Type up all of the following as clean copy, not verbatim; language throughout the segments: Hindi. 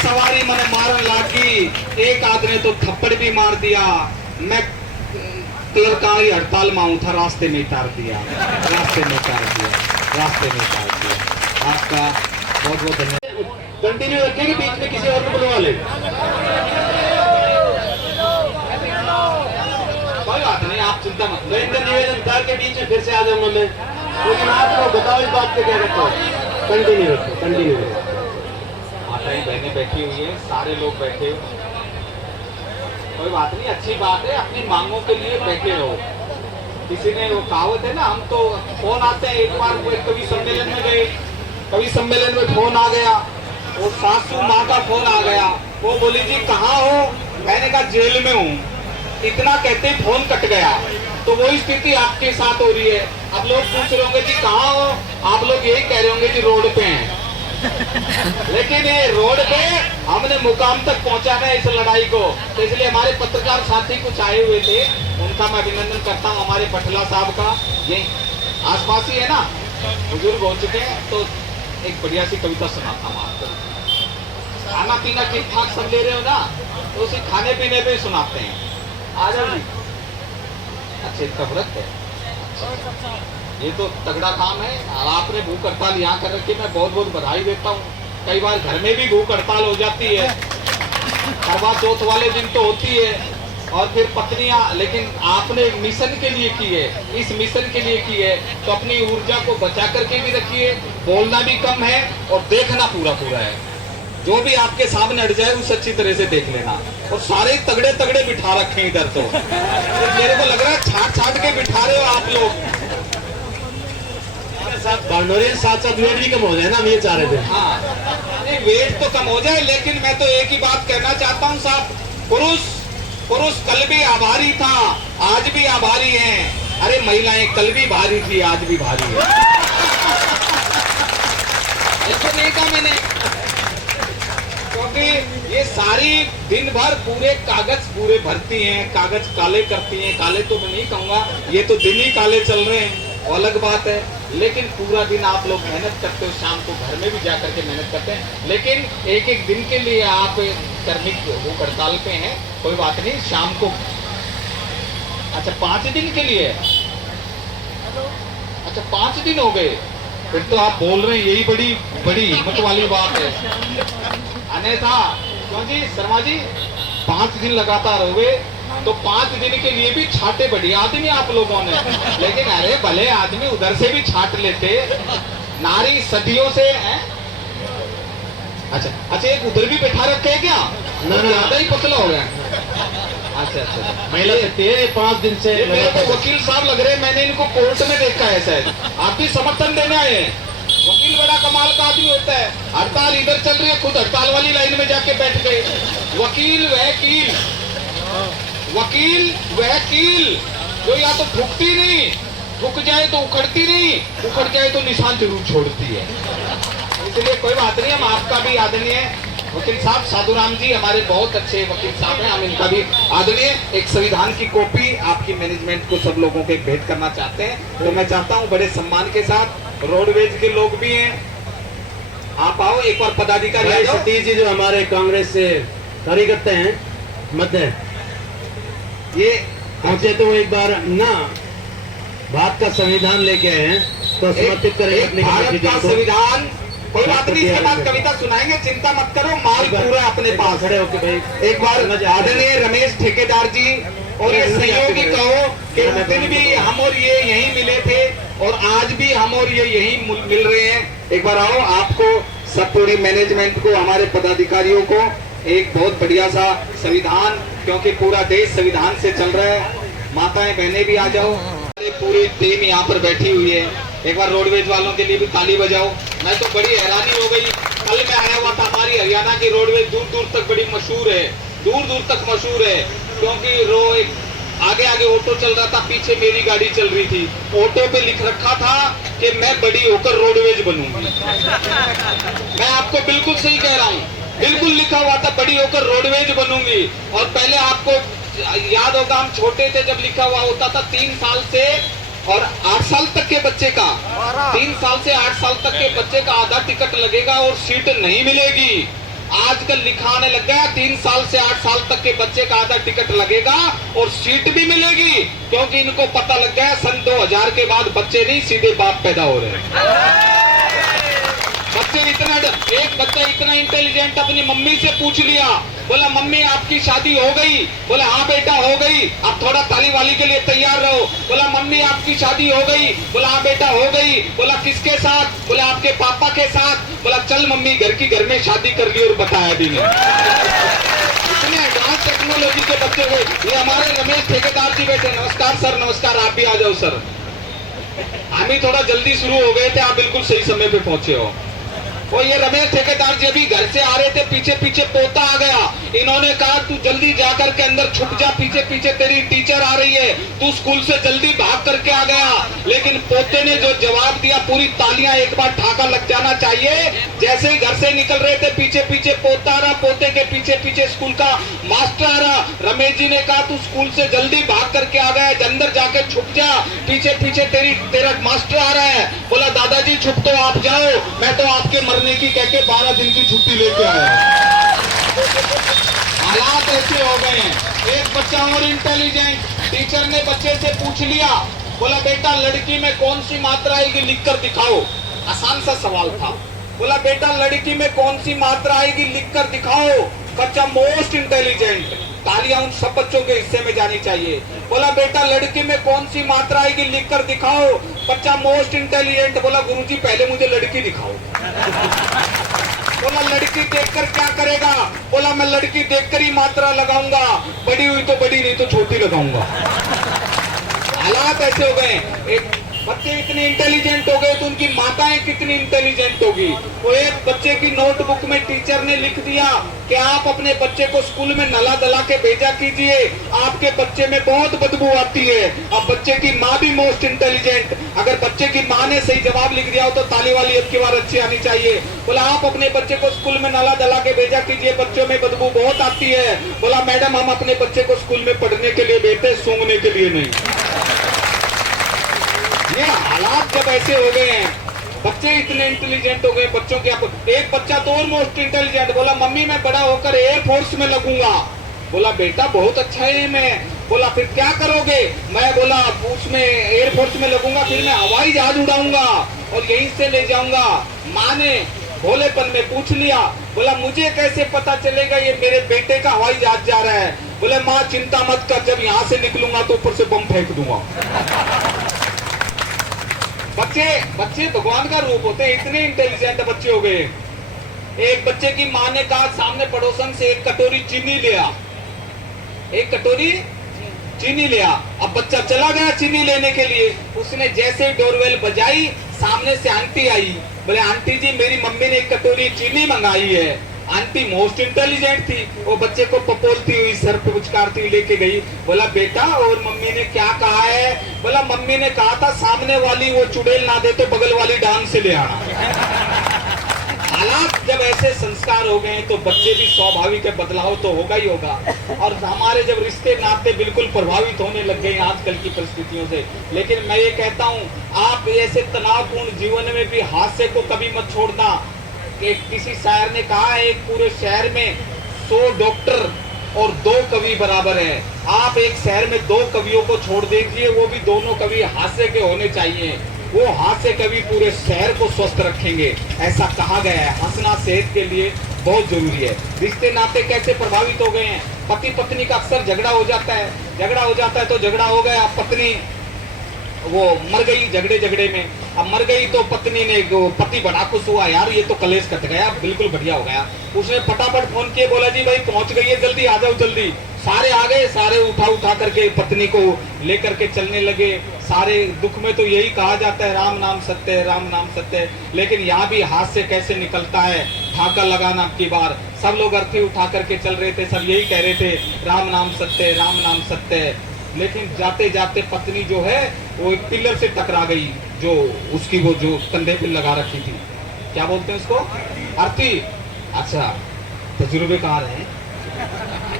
सवारी मैंने मारन लागी, एक आदमी तो थप्पड़ भी मार दिया। मैं क्लर्कारी हड़ताल में था, रास्ते में उतार दिया, रास्ते में उतार दिया, रास्ते में उतार दिया। आपका बहुत बहुत धन्यवाद। कंटिन्यू रखेंगे, बीच में किसी और को बुलवा ले। कोई बात नहीं, आप चिंता मत लो। इनका निवेदन था के बीच में फिर से आ जाऊंगा मैं, लेकिन आपको बताओ इस बात पे क्या रखो। कंटिन्यू रखो, कंटिन्यू रखो। माताएं बहनें बैठी हुई हैं, सारे लोग बैठे हुए, कोई बात नहीं, अच्छी बात है। अपनी मांगों के लिए बैठे रहो। किसी ने वो कहावत है ना, हम तो फोन आते हैं। एक बार वो कवि सम्मेलन में गए, कवि सम्मेलन में फोन आ गया, वो सासू माँ का फोन आ गया। वो बोली जी कहाँ हो? मैंने कहा जेल में हूँ। इतना कहते ही फोन कट गया। तो वही स्थिति आपके साथ हो रही है। अब लोग पूछ रहे होंगे जी कहाँ हो, आप लोग यही कह रहे होंगे जी रोड पे हैं। लेकिन ये रोड पे हमने मुकाम तक पहुंचाना है इस लड़ाई को। तो इसलिए हमारे पत्रकार साथी कुछ आए हुए थे, उनका मैं अभिनंदन करता हूँ। हमारे पटला साहब का, ये आसपास ही है ना, बुजुर्ग हो चुके हैं। तो एक बढ़िया सी कविता सुनाता हूँ आपको। खाना पीना ठीक ठाक सब ले रहे हो ना, तो उसी खाने पीने पे सुनाते हैं। आ जाओ जी। अच्छा, इतना फर्क है। ये तो तगड़ा काम है। और आपने भूख हड़ताल यहाँ कर रखी, मैं बहुत बहुत बधाई देता हूँ। कई बार घर में भी भूख हड़ताल हो जाती है, करवा चौथ वाले दिन तो होती है, और फिर पत्नियां, लेकिन आपने मिशन के लिए की है, इस मिशन के लिए की है, तो अपनी ऊर्जा को बचा करके भी रखिए। बोलना भी कम है और देखना पूरा पूरा है। जो भी आपके सामने अड़ जाए उसे अच्छी तरह से देख लेना। और सारे तगड़े तगड़े बिठा रखे इधर, तो मेरे को लग रहा है छाट छाट के बिठा रहे हो आप लोग। साथ साथ वेट भी कम हो जाए ना, हम ये चाह रहे थे। हाँ, नहीं वेट तो कम हो जाए, लेकिन मैं तो एक ही बात कहना चाहता हूँ साहब, पुरुष कल भी आभारी था, आज भी आभारी हैं। अरे महिलाएं कल भी भारी थी, आज भी भारी है। ऐसा नहीं कहा मैंने, क्योंकि ये सारी दिन भर पूरे कागज पूरे भरती हैं, कागज काले करती हैं। काले तो मैं नहीं कहूँगा, ये तो दिन ही काले चल रहे हैं, वो अलग बात है। लेकिन पूरा दिन आप लोग मेहनत करते हो, शाम को घर में भी जाकर के मेहनत करते हैं। लेकिन एक एक दिन के लिए आप कर्मिक वो हड़ताल पे हैं, कोई बात नहीं, शाम को। अच्छा, 5 दिन के लिए? अच्छा, 5 दिन हो गए, फिर तो आप बोल रहे हैं, यही बड़ी बड़ी हिम्मत वाली बात है। अन्यथा क्यों जी शर्मा जी, 5 दिन लगातार हो गए, तो 5 दिन के लिए भी छाटे बढ़िया आदमी आप लोगों ने। लेकिन अरे भले आदमी उधर से भी छाट लेते, नारी सदियों से है। अच्छा, एक उधर भी बैठा रखे क्या? ना, ज्यादा ही पतला हो गया। अच्छा, महिला सकती है 5 दिन से। मेरे को वकील साहब लग रहे हैं, मैंने इनको कोर्ट में देखा है शायद। आप भी समर्थन देने आए हैं। वकील बड़ा कमाल का आदमी होता है। हड़ताल इधर चल रही है, खुद हड़ताल वाली लाइन में जाके बैठ गए। वकील वह कील जो या तो ठुकती नहीं, ठुक जाए तो उखड़ती नहीं, उखड़ जाए तो निशान जरूर छोड़ती है। इसलिए कोई बात नहीं, हम आपका भी आदरणीय वकील साहब साधुराम जी हमारे बहुत अच्छे वकील साहब हैं, हम इनका भी आदरणीय एक संविधान की कॉपी आपकी मैनेजमेंट को सब लोगों के भेंट करना चाहते हैं। तो मैं चाहता हूं बड़े सम्मान के साथ, रोडवेज के लोग भी हैं, आप आओ। एक बार पदाधिकारी सतीश जी जो हमारे कांग्रेस से कार्यकर्ता हैं, मध्य ये पहुंचे, तो वो एक बार ना भारत का संविधान लेके आए हैं, तो समर्पित करेंगे अपने भारत का संविधान। कोई बात नहीं, इसके बाद कविता सुनाएंगे, चिंता मत करो, माल पूरा अपने पास। खड़े होके भाई एक बार आदरणीय रमेश ठेकेदार जी और ये सहयोगी कहो कि उस दिन भी हम और ये यहीं मिले थे, और आज भी हम और ये यहीं मिल रहे हैं। एक बार आओ, आपको सब पूरी मैनेजमेंट को, हमारे पदाधिकारियों को एक बहुत बढ़िया सा संविधान, क्योंकि पूरा देश संविधान से चल रहा है। माताएं बहनें भी आ जाओ, पूरी टीम यहाँ पर बैठी हुई है। एक बार रोडवेज वालों के लिए भी ताली बजाओ। मैं तो बड़ी हैरानी हो गई, कल मैं आया हुआ था, हमारी हरियाणा की रोडवेज दूर दूर तक बड़ी मशहूर है, दूर दूर तक मशहूर है, क्योंकि आगे आगे ऑटो चल रहा था, पीछे मेरी गाड़ी चल रही थी। ऑटो पे लिख रखा था कि मैं बड़ी होकर रोडवेज बनूंगी। मैं आपको बिल्कुल सही कह रहा हूँ, बिल्कुल लिखा हुआ था बड़ी होकर रोडवेज बनूंगी। और पहले आपको याद होगा, हम छोटे थे जब लिखा हुआ होता था 3 साल से और 8 साल तक के बच्चे का, 3 साल से 8 साल तक के बच्चे का आधा टिकट लगेगा और सीट नहीं मिलेगी। आजकल लिखाने लग गया 3 साल से 8 साल तक के बच्चे का आधा टिकट लगेगा और सीट भी मिलेगी, क्योंकि इनको पता लग गया सन 2000 के बाद बच्चे नहीं सीधे बाप पैदा हो रहे हैं। बच्चे इतना, एक बच्चा इतना इंटेलिजेंट अपनी मम्मी से पूछ लिया, बोला मम्मी आपकी शादी हो गई? बोला हाँ बेटा हो गई। आप थोड़ा ताली वाली के लिए तैयार रहो। बोला मम्मी आपकी शादी हो गई? बोला हाँ बेटा हो गई। बोला किसके साथ? बोला आपके पापा के साथ। बोला चल मम्मी घर की घर में शादी कर ली और बताया भी नहीं। इतने एडवांस टेक्नोलॉजी के बच्चे हुए। ये हमारे रमेश ठेकेदार जी बैठे। नमस्कार सर, नमस्कार। आप भी आ जाओ सर। हम ही थोड़ा जल्दी शुरू हो गए थे, आप बिल्कुल सही समय पे पहुंचे हो। और ये रमेश ठेकेदार जी अभी घर से आ रहे थे, पीछे पीछे पोता आ गया। इन्होंने कहा तू जल्दी जाकर के अंदर छुप जा, पीछे पीछे तेरी टीचर आ रही है। तू स्कूल से जल्दी भाग करके आ गया। लेकिन पोते ने जो जवाब दिया, पूरी तालियां एक बार ठाका लग जाना चाहिए। जैसे ही घर से निकल रहे थे, पीछे पीछे पोता आ रहा, पोते के पीछे पीछे स्कूल का मास्टर आ रहा। रमेश जी ने कहा तू स्कूल से जल्दी भाग करके आ गया, अंदर जाके छुप जा, पीछे पीछे तेरा मास्टर आ रहा है। बोला दादाजी छुप तो आप जाओ, मैं तो आपके मरने की कह के 12 दिन की छुट्टी लेके आया। हालात ऐसे हो गए हैं। एक बच्चा और इंटेलिजेंट, टीचर ने बच्चे से पूछ लिया, बोला बेटा लड़की में कौन सी मात्रा आएगी लिख कर दिखाओ। आसान सा सवाल था। बोला बेटा लड़की में कौन सी मात्रा आएगी लिख कर दिखाओ। बच्चा मोस्ट इंटेलिजेंट, तालियां उन सब बच्चों के हिस्से में जानी चाहिए। बोला बेटा लड़की में कौन सी मात्रा आएगी लिख कर दिखाओ। बच्चा मोस्ट इंटेलिजेंट बोला गुरुजी पहले मुझे लड़की दिखाओ। बोला लड़की देखकर क्या करेगा? बोला मैं लड़की देखकर ही मात्रा लगाऊंगा, बड़ी हुई तो बड़ी, नहीं तो छोटी लगाऊंगा। हालात ऐसे हो गए। एक बच्चे इतने इंटेलिजेंट हो गए तो उनकी माताएं कितनी इंटेलिजेंट होगी। वो एक बच्चे की नोटबुक में टीचर ने लिख दिया कि आप अपने बच्चे को स्कूल में नला दला के भेजा कीजिए, आपके बच्चे में बहुत बदबू आती है। अब बच्चे की माँ भी मोस्ट इंटेलिजेंट, अगर बच्चे की माँ ने सही जवाब लिख दिया हो तो ताली वाली अब की बार अच्छी आनी चाहिए। बोला आप अपने बच्चे को स्कूल में नला दला के भेजा कीजिए, बच्चों में बदबू बहुत आती है। बोला मैडम हम अपने बच्चे को स्कूल में पढ़ने के लिए भेजते, सूंघने के लिए नहीं। ये हालात जब ऐसे हो गए हैं, बच्चे इतने इंटेलिजेंट हो गए बच्चों के। एक बच्चा तो और मोस्ट इंटेलिजेंट, बोला मम्मी मैं बड़ा होकर एयरफोर्स में लगूंगा। बोला बेटा बहुत अच्छा है मैं। बोला फिर क्या करोगे? मैं बोला उसमें एयरफोर्स में लगूंगा, फिर मैं हवाई जहाज उड़ाऊंगा और यहीं से ले जाऊंगा। माँ ने भोलेपन में पूछ लिया, बोला मुझे कैसे पता चलेगा ये मेरे बेटे का हवाई जहाज जा रहा है? बोले माँ चिंता मत कर, जब यहाँ से निकलूंगा तो ऊपर से बम फेंक दूंगा। बच्चे भगवान का रूप होते हैं, इतने इंटेलिजेंट बच्चे हो गए। एक बच्चे की माँ ने कहा सामने पड़ोसन से एक कटोरी चीनी ले आ, एक कटोरी चीनी ले आ। अब बच्चा चला गया चीनी लेने के लिए। उसने जैसे ही डोरबेल बजाई, सामने से आंटी आई। बोले आंटी जी मेरी मम्मी ने एक कटोरी चीनी मंगाई है। आंटी मोस्ट इंटेलिजेंट थी, वो बच्चे को पपोलती हुई सर पे उचकारती हुई लेके गई। बोला बेटा और मम्मी ने क्या कहा है? बोला मम्मी ने कहा था सामने वाली वो चुड़ैल ना दे तो बगल वाली डांग से ले आना। हालात जब ऐसे संस्कार हो गए तो बच्चे भी स्वाभाविक है, बदलाव तो होगा ही होगा। और हमारे जब रिश्ते नाते बिल्कुल प्रभावित होने लग गए आजकल की परिस्थितियों से। लेकिन मैं ये कहता हूँ आप ऐसे तनावपूर्ण जीवन में भी हास्य को कभी मत छोड़ना। किसी शायर ने कहा है एक पूरे शहर में 100 डॉक्टर और 2 कवि बराबर है। आप एक शहर में 2 कवियों को छोड़ दीजिए, वो भी दोनों कवि हास्य के होने चाहिए। वो हास्य कवि पूरे शहर को स्वस्थ रखेंगे, ऐसा कहा गया है। हंसना सेहत के लिए बहुत जरूरी है। रिश्ते नाते कैसे प्रभावित हो गए हैं। पति पत्नी का अक्सर झगड़ा हो जाता है, तो झगड़ा हो गया, पत्नी वो मर गई झगड़े में। अब मर गई तो पत्नी ने, पति बड़ा खुश हुआ, यार ये तो कलेश कट गया, बिल्कुल बढ़िया हो गया। उसने फटाफट फोन किए, बोला जी भाई पहुंच गई है, जल्दी आ जाओ जल्दी। सारे आ गए, सारे उठा करके पत्नी को लेकर के चलने लगे। सारे दुख में तो यही कहा जाता है राम नाम सत्य है, राम नाम सत्य है। लेकिन यहाँ भी हाथ से कैसे निकलता है, ठाका लगाना की बार। सब लोग अर्थी उठा करके चल रहे थे, सब यही कह रहे थे राम नाम सत्य है, राम नाम सत्य है। लेकिन जाते जाते पत्नी जो है वो एक पिलर से टकरा गई, जो उसकी वो जो कंधे पे लगा रखी थी, क्या बोलते हैं उसको, अर्थी। अच्छा तजुर्बेकार हैं,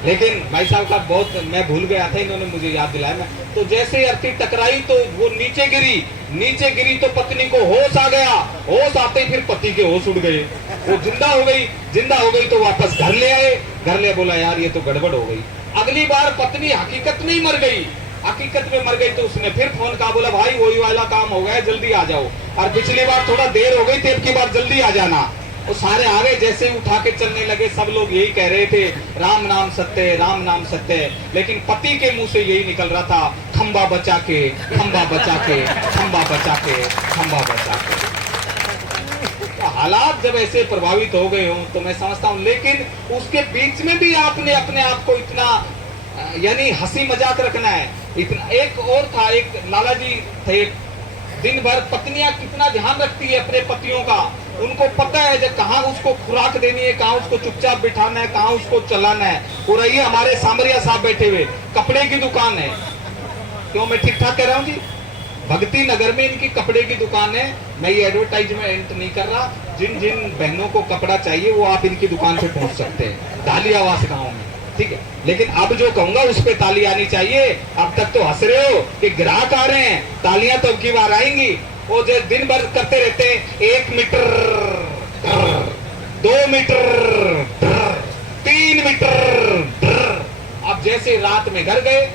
लेकिन भाई साहब का बहुत मैं भूल गया था, इन्होंने मुझे याद दिलाया। मैं तो जैसे ही अर्थी टकराई तो वो नीचे गिरी तो पत्नी को होश आ गया। होश आते ही फिर पति के होश उड़ गए। वो जिंदा हो गई तो वापस घर ले आए। घर ले बोला यार ये तो गड़बड़ हो गई। अगली बार पत्नी हकीकत में ही मर गई, हकीकत में मर गई तो उसने फिर फोन कहा, बोला भाई वही वाला काम हो गया, जल्दी आ जाओ। और पिछली बार थोड़ा देर हो गई थी, अब की बार जल्दी आ जाना। वो सारे आ गए, जैसे ही उठा के चलने लगे सब लोग यही कह रहे थे राम नाम सत्य है, राम नाम सत्य है। लेकिन पति के मुंह से यही निकल रहा था, खंबा बचा के, खंबा बचा के, खंबा बचा के, खंबा बचा के। तो हालात जब ऐसे प्रभावित हो गए हों तो मैं समझता हूं, लेकिन उसके बीच में भी आपने अपने आप को इतना यानी हंसी मजाक रखना है इतना। एक और था, एक लाला जी थे, दिन भर पत्नियां कितना ध्यान रखती है अपने पतियों का, उनको पता है जब कहाँ उसको खुराक देनी है, कहाँ उसको चुपचाप बिठाना है, कहाँ उसको चलाना है। और ये हमारे सामरिया साहब बैठे हुए, कपड़े की दुकान है, क्यों मैं ठीक ठाक कह रहा हूँ जी? भक्ति नगर में इनकी कपड़े की दुकान है। मैं ये एडवर्टाइजमेंट नहीं कर रहा, जिन जिन बहनों को कपड़ा चाहिए वो आप इनकी दुकान पे पहुंच सकते हैं, डालियावास गांव में, ठीक है। लेकिन अब जो कहूंगा उस पे ताली आनी चाहिए। अब तक तो हंस रहे हो कि ग्राहक आ रहे हैं, तालियां तो अब की बार आएंगी। वो जो दिन भर करते रहते हैं 1 मीटर, 2 मीटर, 3 मीटर। अब जैसे रात में घर गए,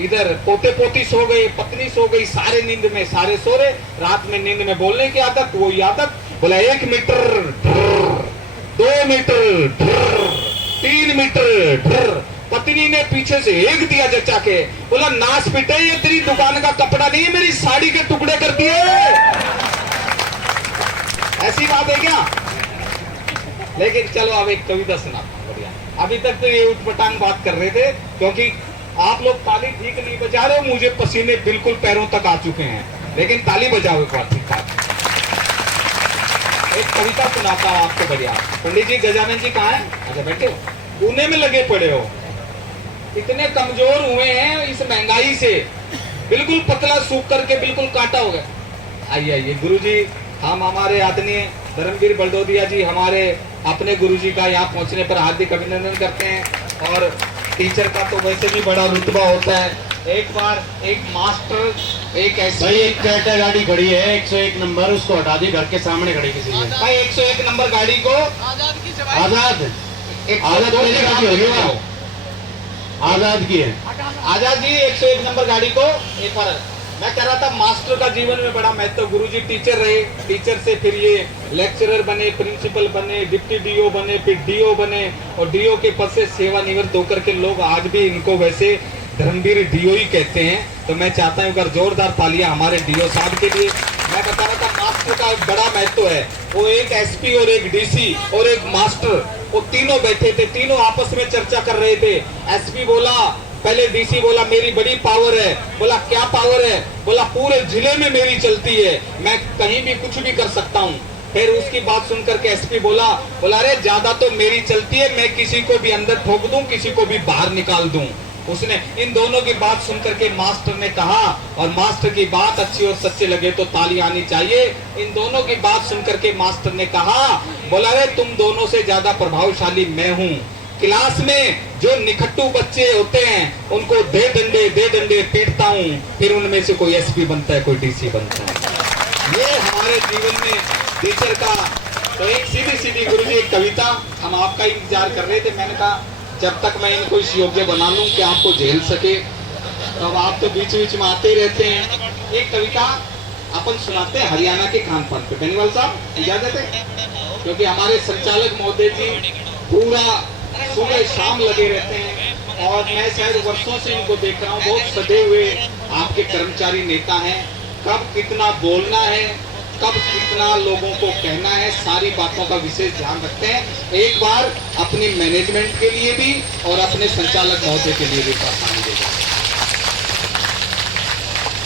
इधर पोते पोती सो गए, पत्नी सो गई, सारे नींद में सारे सो रहे। रात में नींद में बोलने की आदत, वही आदत, बोला 1 मीटर, 2 मीटर, 3 मीटर। पत्नी ने पीछे से एक दिया जचा के, बोला नाच पिटे, ये तेरी दुकान का कपड़ा नहीं है, मेरी साड़ी के टुकड़े कर दिए। ऐसी बात है क्या? लेकिन चलो अब एक कविता सुना बढ़िया। अभी तक तो ये उठपटांग बात कर रहे थे, क्योंकि आप लोग ताली ठीक नहीं बजा रहे हो, मुझे पसीने बिल्कुल पैरों तक आ चुके हैं, लेकिन ताली बजाओ एक बार ठीक ठाक। एक कविता सुनाता हूँ आपको बढ़िया। पंडित जी, गजानन जी कहाँ है? अच्छा बैठे हो, पुणे में लगे पड़े हो, इतने कमजोर हुए हैं इस महंगाई से, बिल्कुल पतला सूख करके बिल्कुल काटा हो गया। आइए आइए गुरुजी, हम हमारे आदरणीय धर्मवीर बलदोदिया जी हमारे अपने गुरुजी का यहाँ पहुंचने पर हार्दिक अभिनंदन करते हैं। और टीचर का तो वैसे भी बड़ा रुतबा होता है। एक बार एक मास्टर, एक ऐसी भाई एक टाटा गाड़ी खड़ी है 101 नंबर, उसको हटा दी, घर के सामने खड़ी किसी ने। भाई 101 नंबर गाड़ी को आजाद एक आजाद दो मेरी जगह गाड़ी होगी पे वो। आजाद की है। आजाद जी 101 नंबर गाड़ी को एक बार। मैं कह रहा था मास्टर का जीवन में बड़ा महत्व। गुरुजी टीचर रहे, टीचर से फिर ये लेक्चरर बने, प्रिंसिपल बने, डिप्टी डीओ बने, फिर डीओ बने, और डीओ के पद से सेवानिवृत्त होकर के लोग आज भी इनको वैसे धर्मवीर डीओ ही कहते हैं। तो मैं चाहता हूँ अगर जोरदार तालियां हमारे डीओ साहब के लिए। मैं बता रहा था मास्टर का एक बड़ा महत्व है। वो एक एसपी और एक डीसी और एक मास्टर, वो तीनों बैठे थे, तीनों आपस में चर्चा कर रहे थे। एसपी बोला, पहले डीसी बोला मेरी बड़ी पावर है। बोला क्या पावर है? बोला पूरे जिले में मेरी चलती है, मैं कहीं भी कुछ भी कर सकता हूँ। फिर उसकी बात सुनकर के एसपी बोला अरे ज्यादा तो मेरी चलती है, मैं किसी को भी अंदर ठोक दूं, किसी को भी बाहर निकाल दूं। उसने इन दोनों की बात सुनकर के मास्टर ने कहा, और मास्टर की बात अच्छी और सच्ची लगे तो ताली आनी चाहिए। इन दोनों की बात सुनकर के मास्टर ने कहा, बोला अरे तुम दोनों से ज्यादा प्रभावशाली मैं हूँ। क्लास में जो निखट्टू बच्चे होते हैं उनको दे डंडे पीटता हूँ, फिर उनमें से कोई एसपी बनता है, कोई डीसी बनता है। ये हमारे जीवन में टीचर का। तो एक सीधी सीधी गुरुजी एक कविता, हम आपका इंतजार कर रहे थे। मैंने कहा जब तक मैं इनको इस योग्य बना लूं कि आपको झेल सके, तो अब आप तो बीच बीच में आते ही रहते हैं। एक कविता अपन सुनाते हैं हरियाणा के खान पान पे। बेनीवाल साहब इजाजत है? क्योंकि हमारे संचालक महोदय जी पूरा सुबह शाम लगे रहते हैं, और मैं शायद वर्षों से इनको देख रहा हूँ, बहुत सदे हुए आपके कर्मचारी नेता हैं। कब कितना बोलना है, कब कितना लोगों को कहना है, सारी बातों का विशेष ध्यान रखते हैं। एक बार अपनी मैनेजमेंट के लिए भी और अपने संचालक महोदय के लिए भी प्रार्थना देगा।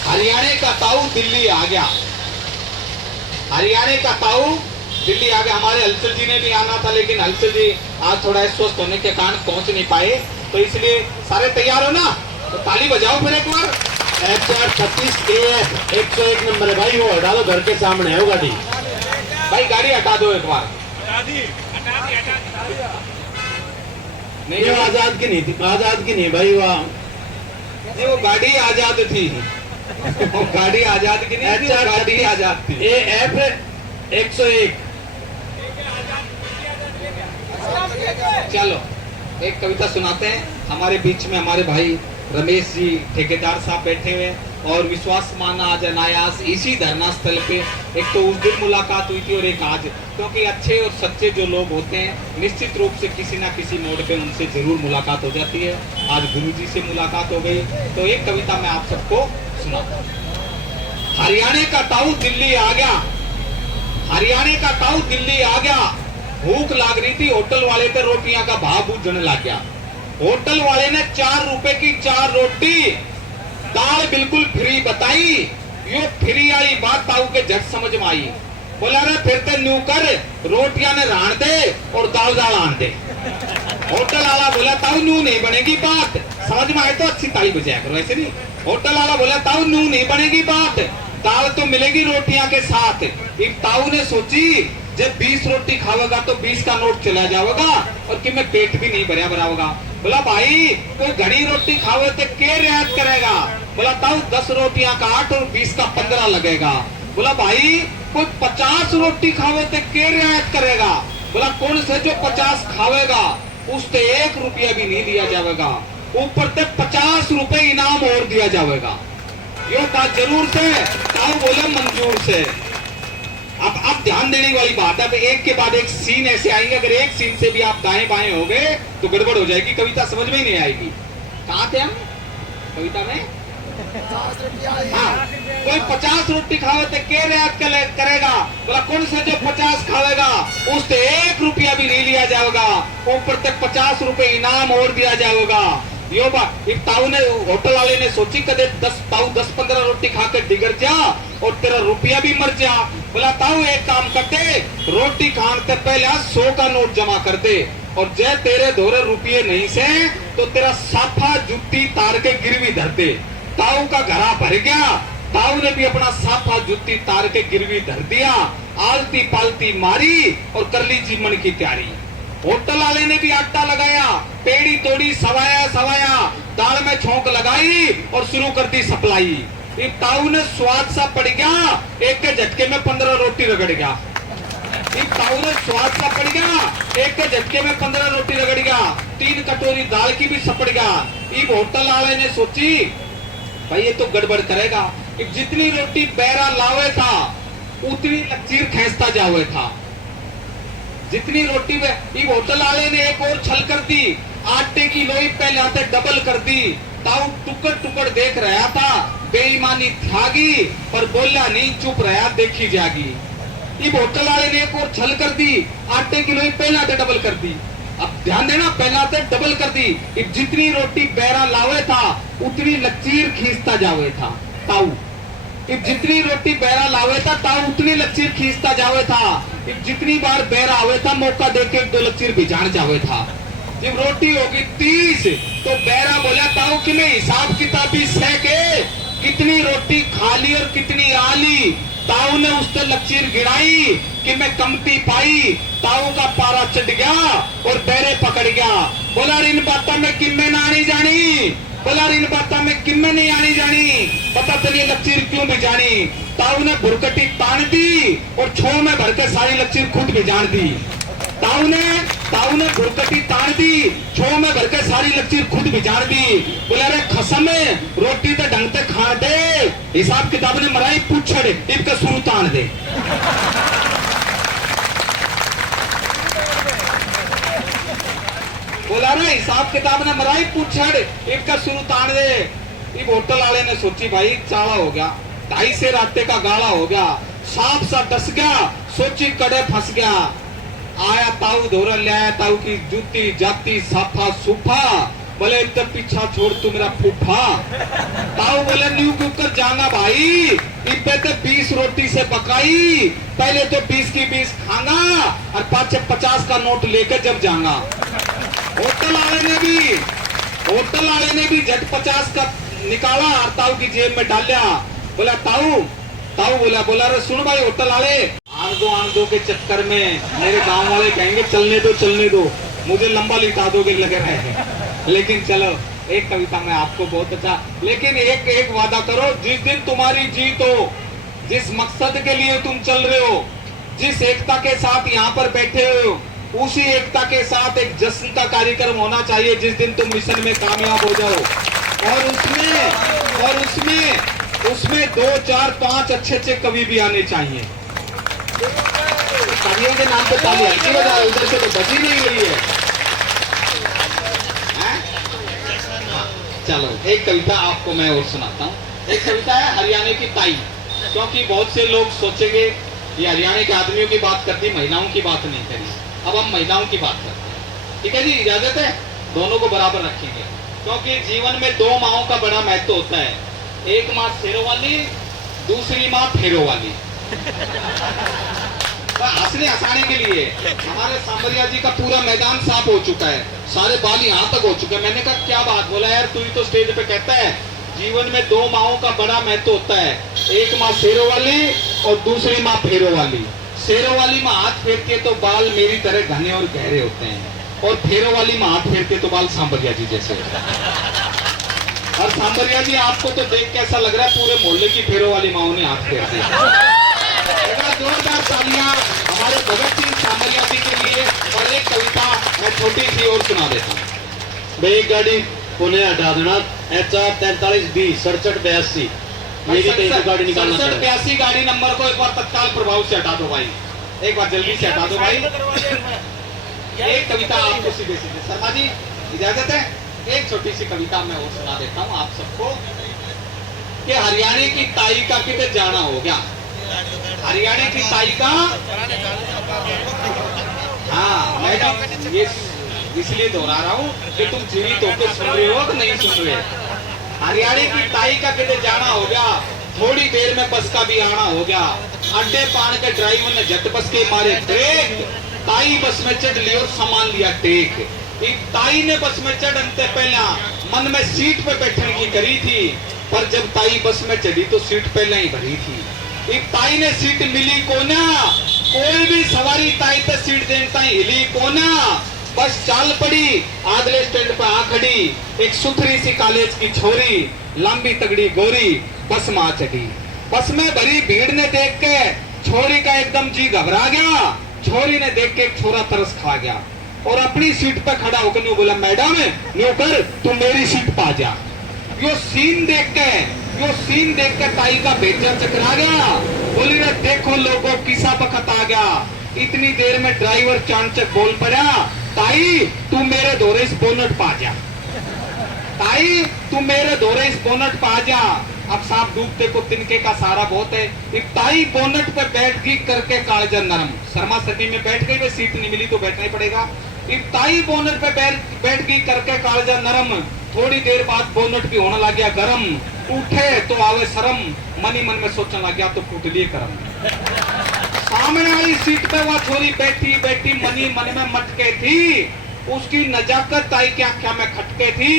हरियाणा का ताऊ दिल्ली आ गया, हरियाणा का ताऊ दिल्ली आ गया। हमारे हलचल जी ने भी आना था, लेकिन हलचल जी आज थोड़ा स्वस्थ होने के कारण पहुंच नहीं पाए, तो इसलिए सारे तैयार हो ना? तो ताली बजाओ फिर एक बार। 136 AF 101 नंबर है भाई, वो हटा दो, घर के सामने है वो गाड़ी। भाई गाड़ी हटा दो एक बार। नहीं ये आजाद की नहीं थी, आजाद की नहीं भाई, वहाँ नहीं, वो गाड़ी आजाद थी। वो गाड़ी आजाद की नहीं थी, वो गाड़ी आजाद थी। AF 101 चलो एक कविता सुनाते हैं। हमारे बीच में हमारे भाई रमेश जी ठेकेदार साहब बैठे हुए हैं और विश्वास माना आज अनायास इसी धरना स्थल पे एक तो उस दिन मुलाकात हुई थी और एक आज, क्योंकि अच्छे और सच्चे जो लोग होते हैं निश्चित रूप से किसी ना किसी मोड़ पे उनसे जरूर मुलाकात हो जाती है। आज गुरुजी से मुलाकात हो गई तो एक कविता मैं आप सबको सुनाता हूँ। हरियाणा का ताऊ दिल्ली आ गया, हरियाणा का ताऊ दिल्ली आ गया, भूख लाग रही थी होटल वाले पे रोटियां का भाव बूझने लग गया। होटल वाले ने 4 रुपए की 4 रोटी, दाल बिल्कुल फ्री बताई। यो फ्री वाली बात ताऊ के झट समझ में आई। बोला रे फिर ते न्यू कर, रोटियां ने रान दे और दाल दाल आन दे। होटल वाला बोला ताऊ न्यू नहीं बनेगी बात, समझ में आए तो अच्छी ताली बजाया करो, ऐसे नहीं। होटल वाला बोला ताऊ न्यू नहीं बनेगी बात, दाल तो मिलेगी रोटियां के साथ। एक ताऊ ने सोची जब 20 रोटी खावेगा तो 20 का नोट चला जाएगा और कि मैं पेट भी नहीं भरा भरा होगा। बोला भाई कोई घड़ी रोटी खावे तो क्या रियायत करेगा? बोला ताऊ 10 रोटियां का 8 और 20 का 15 लगेगा। बोला भाई कोई 50 रोटी खावे तो क्या रियायत करेगा? बोला कौन से जो 50 खावेगा उससे 1 रुपया भी नहीं दिया जाएगा, ऊपर से 50 रुपए इनाम और दिया जाएगा। ये बात जरूर से ताऊ बोले मंजूर से। अब ध्यान देने वाली बात है, एक के बाद एक सीन ऐसे आएंगे, अगर एक सीन से भी आप दाएं बाएं हो गए तो गड़बड़ हो जाएगी, कविता समझ में ही नहीं आएगी। कहाँ थे हम कविता में? हाँ, कोई 50 रोटी खावे तो क्या रियायत करेगा? बोला कौन सा जो 50 खावेगा उससे 1 रुपया भी नहीं लिया जाएगा, ऊपर तक 50 रुपए इनाम और दिया जाएगा। यो बात एक ताऊ ने, होटल वाले ने सोची कदे 10-15 रोटी खाकर डिगर जा और तेरा रुपया भी मर जा। बोला ताऊ एक काम करते, रोटी खाने से पहले 100 का नोट जमा कर दे और जय तेरे धोरे रुपये नहीं से तो तेरा साफा जुत्ती तार के गिरवी धर दे। ताऊ का घरा भर गया, ताऊ ने भी अपना साफा जुत्ती तार के गिरवी धर दिया, आलती पालती मारी और कर ली जीवन की तैयारी। होटल वाले ने भी आटा लगाया, पेड़ी तोड़ी सवाया, दाल में छोंक लगाई और शुरू कर दी सप्लाई। एक ताऊ ने स्वाद सा पड़ गया, एक के झटके में 15 रोटी रगड़ गया। एक ताऊ ने स्वाद सा पड़ गया, एक के झटके में 15 रोटी रगड़ गया, 3 कटोरी दाल की भी सपड़ गया। एक होटल वाले ने सोची भाई ये तो गड़बड़ करेगा, जितनी रोटी बैरा लावे था उतनी लकीर खींचता जावे था। जितनी रोटी में एक होटल वाले ने एक और छल कर दी, आटे की लोई पहले आते डबल कर दी। ताऊ टुकड़ देख रहा था, बेईमानी थागी पर बोला नहीं, चुप रहा देखी जागी। ये होटल वाले ने एक और छल कर दी, आटे की लोई पहले आते डबल कर दी। अब ध्यान देना, पहले आते डबल कर दी। जितनी रोटी बैरा लावे था उतनी लकीर खींचता जावे था ताऊ। जितनी रोटी बैरा लावे था ताऊ उतनी लकीर खींचता जावे था। जितनी बार बैरा आवे था मौका देके 1-2 लकीर भिजान जावे था। जब रोटी होगी 30 तो बैरा बोला ताऊ कि मैं हिसाब किताबी सह के कितनी रोटी खाली और कितनी आली। ताऊ ने उस पर लकीर गिराई कि मैं कमती पाई। ताऊ का पारा चढ़ गया और बैरे पकड़ गया। बोला इन बातों में किम्मे ना आनी जानी, बोला इन बातों में किम्मे नहीं आनी जानी, पता चलिए लकीर क्यों भी जानी। ताऊ ने भुरकटी तान दी और छो में भर के सारी लकीर खुद भी जान दी। ताऊ ने भुरकटी तान दी, छो में भर के सारी लकीर खुद भी जान दी। बोले रे खसम रोटी तो ढंग से खा दे, हिसाब किताब ने मराई पूछड़ इनका शुरू तान दे। बोला रे हिसाब किताब ने मराई पूछड़ इनका शुरू तान दे। इब होटल वाले ने सोची भाई चाला हो गया, 2.5 से राते का गाला हो गया, सांप सा डस गया, सोची कड़े फंस गया। आया ताऊ धोरा ले आया, ताऊ की जूती जाती साफा सूफा। बोले इतना पीछा छोड़ तू मेरा फूफा। ताऊ बोले न्यू कुकर जाना भाई, इब्बे तो 20 रोटी से पकाई, पहले तो 20 की 20 खाना और पाछे 50 का नोट लेकर जब जाऊंगा। होटल वाले ने भी झट 50 का निकाला और ताऊ की जेब में डाल लिया। बोला ताऊ बोला रे सुन भाई होटल वाले, आन दो के चक्कर में मेरे गांव वाले कहेंगे चलने दो, मुझे लंबा लिटा दोगे लगे रहे। लेकिन चलो एक कविता में आपको बहुत अच्छा, लेकिन एक वादा करो, जिस दिन तुम्हारी जीत हो, जिस मकसद के लिए तुम चल रहे हो, जिस एकता के साथ यहाँ पर बैठे हो, उसी एकता के साथ एक जश्न का कार्यक्रम होना चाहिए जिस दिन तुम मिशन में कामयाब हो जाओ। और उसमें 2, 4, 5 अच्छे कवि भी आने चाहिए। कवियों के नाम पे ताली हल्की बजाओ, उधर से तो बजी नहीं रही है। हैं? हाँ, चलो एक कविता आपको मैं और सुनाता हूँ। एक कविता है हरियाणा की ताई, क्योंकि बहुत से लोग सोचेंगे ये हरियाणा के आदमियों की बात करती, महिलाओं की बात नहीं करी। अब हम महिलाओं की बात करते हैं, ठीक है जी, इजाजत है? दोनों को बराबर रखेंगे, क्योंकि जीवन में 2 माओं का बड़ा महत्व होता है। एक माँ शेरों वाली, दूसरी माँ फेरों वाली। हंसने हंसाने के लिए हमारे सांवरिया जी का पूरा मैदान साफ हो चुका है, सारे बाल यहाँ तक हो चुके हैं। मैंने कहा क्या बात, बोला यार तू ही तो स्टेज पे कहता है जीवन में 2 माओं का बड़ा महत्व होता है, एक माँ शेरों वाली और दूसरी माँ फेरों वाली। शेरों वाली माँ हाथ फेरती है तो बाल मेरी तरह घने और गहरे होते हैं, और फेरों वाली माँ हाथ फेरती है तो बाल सांवरिया जी जैसे होते हैं। और सांवरिया जी आपको तो देख के ऐसा लग रहा है पूरे मोहल्ले की फेरों वाली माओं ने हाथ फेर दिया। जोरदार तालियां हमारे भगत सिंह सांवरिया जी के लिए। और एक कविता मैं छोटी सी और सुना देता हूँ। भाई एक गाड़ी पुणे हटा देना, HR 43B 6782, मेरी तेज गाड़ी निकालना 6782 गाड़ी नंबर को एक बार तत्काल प्रभाव से हटा दो भाई, एक बार जल्दी से हटा दो भाई। एक कविता आपको सीधे सीधे, शर्मा जी इजाजत है? एक छोटी सी कविता मैं और सुना देता हूँ आप सबको कि हरियाणा की ताई का किधर जाना हो गया। हरियाणा की ताई का, हाँ मैं ये इसलिए दोहरा रहा हूँ कि तुम जीवित होकर सुन रहे हो कि नहीं सुन रहे। हरियाणा की ताई का किधर जाना हो गया, थोड़ी देर में बस का भी आना हो गया। अड्डे पान के ड्राइवर ने झट बस के मारे ब्रेक, ताई बस में चढ़ ली और सामान लिया टेक। ताई ने बस में चढ़ने से पहले मन में सीट पे बैठने की करी थी, पर जब ताई बस में चढ़ी तो सीट पहले ही भरी थी। ताई ने सीट मिली कोना, कोई भी सवारी ताई पे सीट देता ही हिली कोना। बस चाल पड़ी, अगले स्टैंड पे आ खड़ी, एक सुथरी सी कॉलेज की छोरी, लंबी तगड़ी गोरी बस में आ चढ़ी। बस में भरी भीड़ ने देख के छोरी का एकदम जी घबरा गया। छोरी ने देख के एक छोरा तरस खा गया और अपनी सीट पे खड़ा होकर न्यू बोला, मैडम न्यू कर तू मेरी सीट पा जा। यो सीन देख के ताई का भेजा चकरा गया। बोली रे देखो लोगों किसा बखत आ गया। इतनी देर में ड्राइवर चाणचक बोल पड़ा, ताई तू मेरे दौरे इस बोनट पा जा, ताई तू मेरे दौरे इस बोनट पा जा। अब सांप डूबते को तिनके का सारा बहुत है। ताई बोनट पे बैठ गई करके कालजा नरम, शर्मा सर्दी में बैठ गई, वे सीट नहीं मिली तो बैठना ही पड़ेगा। ताई बोनट पे बैठ गई करके कालजा नरम, थोड़ी देर बाद बोनट भी होने लग गया गरम। उठे तो आवे शर्म, मनी मन में सोचने लग गया तो फूट लिए करम। सामने वाली सीट पे वह छोरी बैठी मनी मन में मटके थी, उसकी नजाकत ताई की आंखों में खटके थी।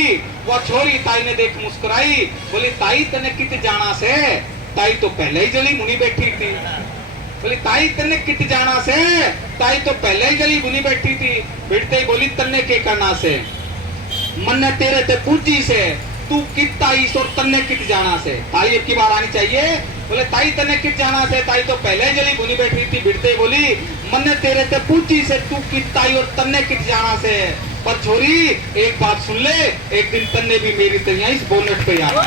वह छोरी ताई ने देख मुस्कुराई, बोली ताई तने कित जाना से। ताई तो पहले ही जली मुनी बैठी थी। बोली ताई तने कित जाना से, ताई तो पहले ही जली मुनी बैठी थी। बैठते ही बोली तन्ने के करना से, मन तेरे ते पूजी से, तू कित आईस और तन्ने कित जाना से। ताई एक की बार आनी चाहिए। बोले ताई तन्ने कित जाना से, ताई तो पहले ही जली मुनी बैठी थी। बिड़ते ही बोली मन तेरे ते पूजी से, तू कित आई और तन्ने कित जाना से। पर छोरी एक बात सुन ले, एक दिन तन्ने भी मेरी तरह इस बोनट पे आना।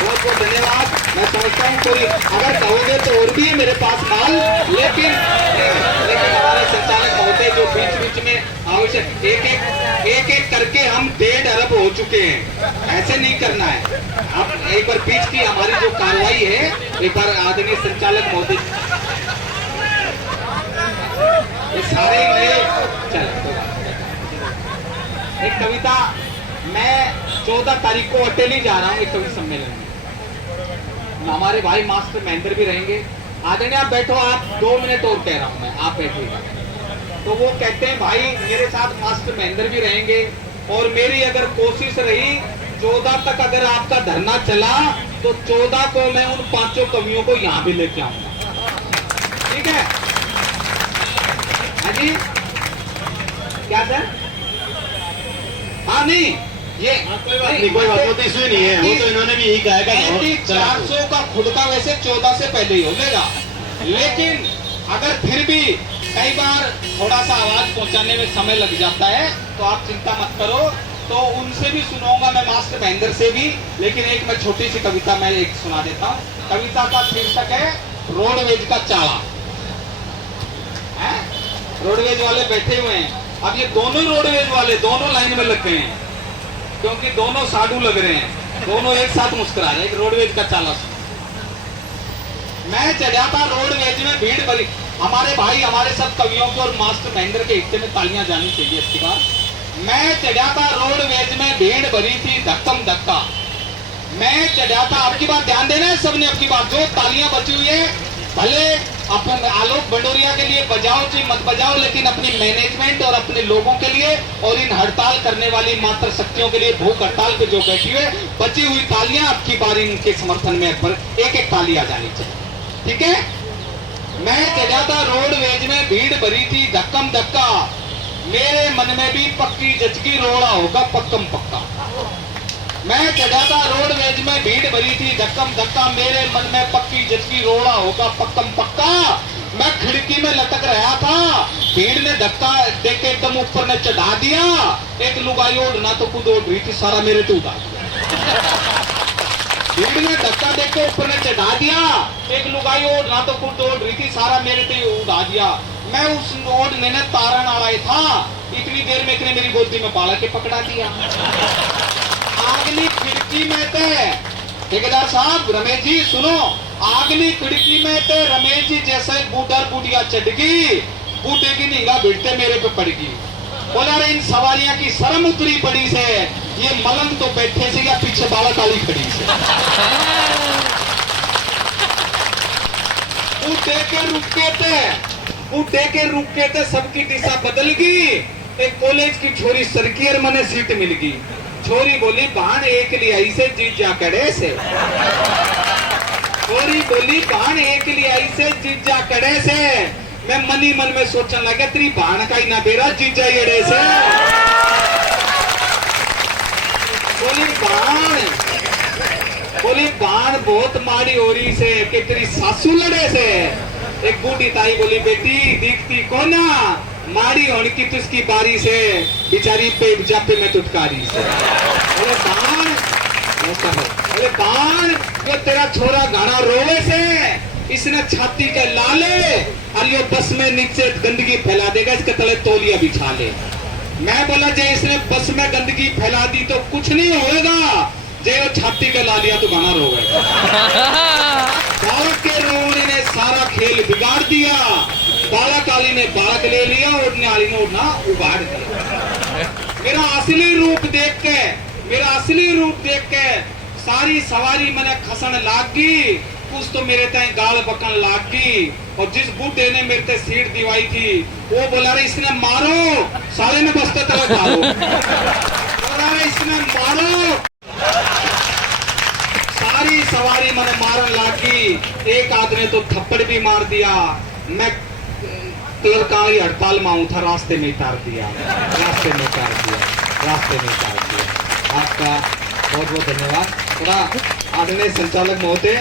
बहुत बहुत धन्यवाद। मैं समझता हूँ कोई अगर कहोगे तो और भी है मेरे पास माल, लेकिन हमारे संचालक महोदय जो बीच में आवश्यक एक करके हम 1.5 अरब हो चुके हैं, ऐसे नहीं करना है। अब एक बार बीच की हमारी जो कार्रवाई है, एक बार आदरणीय संचालक महोदय ये सारे नए चल। एक कविता मैं 14 तारीख को अटेली जा रहा हूँ एक कवि सम्मेलन में, हमारे भाई मास्टर महेंद्र भी रहेंगे। आदरणीय आप बैठो, आप 2 मिनट और कह रहा हूँ मैं, आप बैठिएगा। तो वो कहते हैं भाई मेरे साथ मास्टर महेंद्र भी रहेंगे, और मेरी अगर कोशिश रही 14 तक अगर आपका धरना चला तो 14 को मैं उन 5 कवियों को यहाँ भी लेके आऊंगा, ठीक है? हाँ जी, क्या सर? हाँ नहीं ये कोई बात इसमें नहीं है, वो तो इन्होंने भी यही कहा है 400 का खुद का वैसे 14 से पहले ही हो जाएगा, लेकिन अगर फिर भी कई बार थोड़ा सा आवाज पहुंचाने में समय लग जाता है तो आप चिंता मत करो, तो उनसे भी सुनाऊंगा मैं, मास्टर महेंद्र से भी। लेकिन एक मैं छोटी सी कविता मैं एक सुना देता हूँ। कविता का शीर्षक है रोडवेज का चाला। रोडवेज वाले बैठे हुए हैं, अब ये दोनों रोडवेज वाले दोनों लाइन में लग गए हैं, क्योंकि दोनों साधु लग रहे हैं, दोनों एक साथ मुस्कुरा रहे हैं। एक रोडवेज का चाला। मैं चढ़ा था रोडवेज में, भीड़ भरी। हमारे भाई, हमारे सब कवियों के और मास्टर महेंद्र के हिस्से में तालियां जानी चाहिए इसकी बात। मैं चढ़ा था रोडवेज में, भीड़ भरी थी धक्कम धक्का। मैं चढ़ा था, आपकी बात ध्यान देना है सबने, आपकी बात। जो तालियां बची हुई है, भले अपन आलोक भंडोरिया के लिए बजाओ चाहे मत बजाओ, लेकिन अपनी मैनेजमेंट और अपने लोगों के लिए और इन हड़ताल करने वाली मात्र शक्तियों के लिए, भूख हड़ताल पे जो बैठी हुई, बची हुई तालियां आपकी बार इनके समर्थन में एक एक ताली आ जानी चाहिए, ठीक है। मैं चढ़ा था रोडवेज में, भीड़ भरी थी धक्कम धक्का। मेरे मन में भी पक्की जचकी, रोड़ा होगा पक्कम पक्का। मैं चढ़ा था रोडवेज में, भीड़ भरी थी धक्कम धक्का। मेरे मन में पक्की जचकी, रोड़ा होगा पक्कम पक्का। मैं खिड़की में लटक रहा था, भीड़ ने धक्का देके एकदम ऊपर ने चढ़ा दिया। एक लुगाई ओढ़ना तो खुद ओढ़ रही थी, सारा मेरे तो उड़ा दिया। भीड़ ने धक्का देके ऊपर ने चढ़ा दिया। एक लुगाई ओढ़ना तो खुद ओढ़ रही थी, सारा मेरे तो उड़ा दिया। मैं उस ओढ़ने ने तारण आड़ाई था, इतनी देर में इसने मेरी गोदी में बालक के पकड़ा दिया। आगली खिड़की में थे ठेकेदार साहब, रमेश जी सुनो, आगली खिड़की में थे रमेश जी जैसे बूढ़ा बूढ़िया चढ़ गई, बूढ़े की निगाह भिड़ते मेरे पे पड़ गई। बोला रे इन सवारियां की शर्म उतरी पड़ी से, ये मलंग तो बैठे से या पीछे बाला काली खड़ी से। बूढ़े के रुके थे, सबकी दिशा बदल गई। एक कॉलेज की छोरी सरकियर मने सीट मिल गई। छोरी बोली बहन एक लिया इसे जीत जा कड़े से। छोरी बोली बहन एक लिया इसे जीत जा कड़े से। मैं मनी मन में सोचने लगा तेरी बहन का ही ना बेरा जीत जा एड़े से। बोली बहन बहुत माड़ी हो रही से कि तेरी सासू लड़े से। एक बूढ़ी ताई बोली बेटी दिखती को ना, माड़ी होने की तुझकी बारी से, बिचारी पे जापे में तुटकारी से। बोले बाण जो तेरा छोरा गाना रोवे से, इसने छाती के लाले और ये बस में नीचे गंदगी फैला देगा, इसके तले तौलिया बिछा ले। मैं बोला जे इसने बस में गंदगी फैला दी तो कुछ नहीं होएगा, जे वो छाती के ला लिया तो गाना रोवेगा। बालक के रोने ने सारा खेल बिगाड़ दिया। बालक वाली ने बालक ले लिया, ओढ़ने वाली ने ओढ़ना उगाड़ दिया। मेरा असली रूप देख के सारी सवारी मैंने खसन लाग गई, कुछ तो मेरे तय गाल बकन लाग गई। और जिस बूढ़े ने मेरे ते सीट दिवाई थी वो बोला रे इसने मारो, साले ने बस्ते तरह मारो। बोला रे इसने मारो, सारी सवारी मैंने मारन लागी। एक आदमी तो थप्पड़ भी मार दिया। मैं क्लर्काई हड़ताल में आऊं था, रास्ते में उतार दिया। आपका बहुत बहुत धन्यवाद। थोड़ा आदरणीय संचालक महोदय